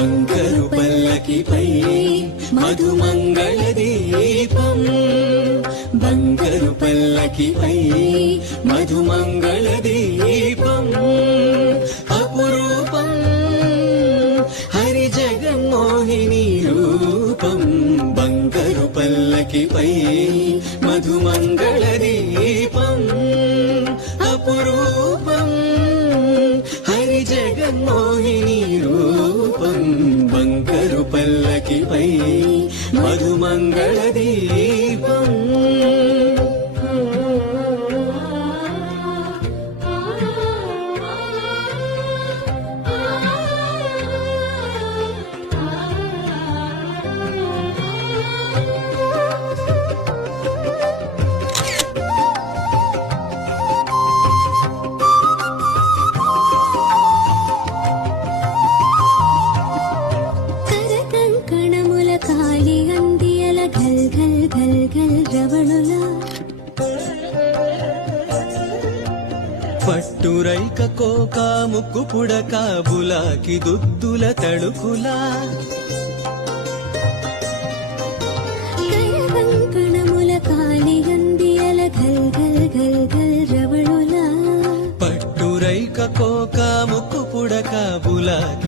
బంగారు పల్లకిపై మధుమంగళ దీపం బంగారు పల్లకిపై మధుమంగళ దీపం అపురూపం హరి జగన్మోహిని రూపం బంగారు పల్లకిపై మధుమంగళ దీపం అపురూపం హరి జగన్మోహిని రూపం బంగారు పల్లకిపై మధుమంగళ దీపం పట్టురైక కోక ముక్కు పుడక బులాకి దుద్దుల తడుకులా కంకణముల కాలి గందియల ఘల్ ఘల్ ఘల్ ఘల్ రవళులా పట్టురైక కోక ముక్కు పుడక బులాకి